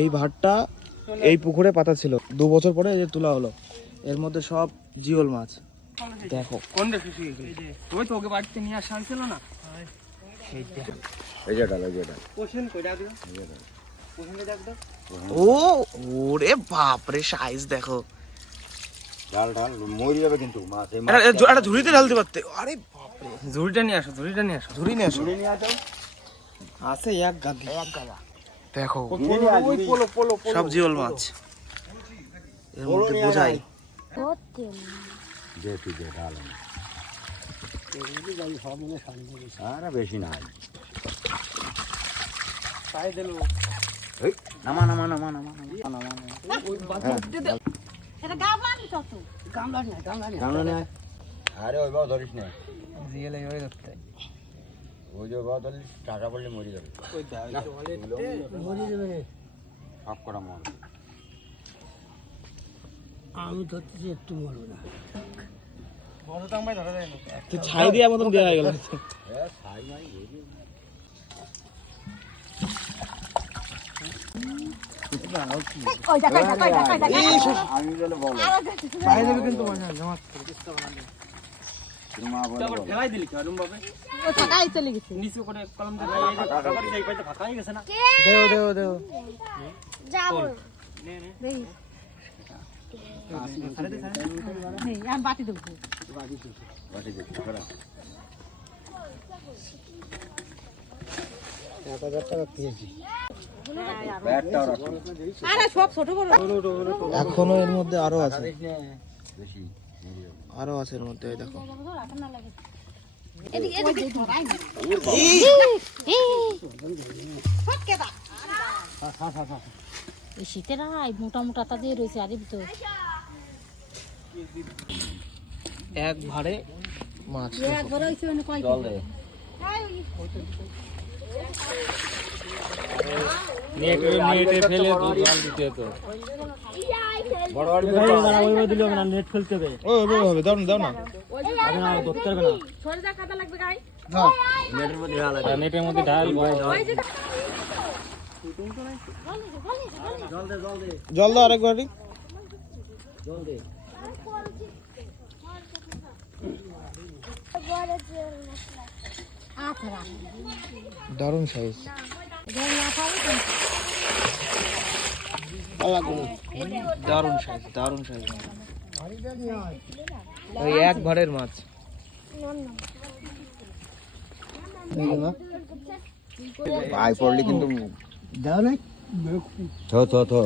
এই ভাতটা এই পুকুরে পাতা ছিল, 2 বছর পরে এই যে তোলা হলো। এর মধ্যে সব জিওল মাছ। দেখো কোন দেখি ওই তো ওকে বাড়িতে নিয়ে আসা ছিল না। এই যে ডাল, এই যে ডাল। কোশ্চেন কই ডাক দাও, কোশ্চেনে ডাক দাও। ও ওরে বাপ রে, সাইজ দেখো। ডাল ডাল মরে যাবে কিন্তু মাছ। এই মাছ একটা ঝুড়িতে ঢালতে পারতে। আরে বাপ রে, ঝুড়িটা নিয়ে আসো, ঝুড়িটা নিয়ে আসো। ঝুড়ি নিয়ে আসো। ঝুড়ি নিয়ে আসো। আছে এক গাদা। দেখো ওই পোলো পোলো পোলো সব জিওল মাছ এর মধ্যে বোঝাই। দে তুই দে ডাল। আরে বেশি নাই। পাই দিলো। এই নামা নামা নামা নামা নামা নামা। ওই বাদ দে। এটা গামলানি কত? গামলা না। গামলা নে। আরে ওই বাবা ধরিস না। জিএলে হয়ে যাচ্ছে। ওই যে বাবা ধরলি টাকা পড়লে মরে যাবে। ওই দাও টয়লেটে মরে যাবে। সাফ করা মন। আমি ধরতেছি একটু মরবো না। বড় টাঙ্গাই ধরা যায় না। তো ছাই দিয়া মতন দেয়া হয়ে গেল। এ ছাই নাই ওই। ওই দেখা। আমি বলে বলো। পাই যাবে কিন্তু মজা জমা তুমি মা বলে আবার বলো। ফেলাই দিলি কি আলম বাবা? ওই ফাঁকাই চলে গেছে। নিচে করে কলম দিয়ে ফেলাই দিই। ফাঁকা করে যাই পাইতে ফাঁকা হয়ে গেছে না। দেও যাবো দেই নেই আমি বাতি দেবো। বাটি দে করা। 1000 টাকা পেয়েছি। ব্যাটটাও রাখো। আরে সব ছোট বড় এখনো এর মধ্যে আরো আছে, বেশি মরে যাবে। আরো আছে এর মধ্যে। এই দেখো এদিকে এদিকে এই শীতের আয় মোটা মোটা তা দিয়ে রয়েছে আরে ভিতর এক ভাড়ে মাছ। একবার হইছে মানে কয় জল দে। নেটে ফেলে জল দিতে তো। বড় বড় ওইভাবে দিলে হবে না, নেট ফেলতে হবে। ও হবে, দাও না। না ধরতে হবে না। সরে যা কাদা লাগবে গাই নেটের মধ্যে ঢাল আছে। নেটের মধ্যে ঢাল জল দাও আরেকবারই। আচ্ছা দারুণ সাইজ। দারুণ সাইজ। ওই এক ভাড়ের মাছ। ভাই পড়লি কিন্তু দাও না। থো থো থো।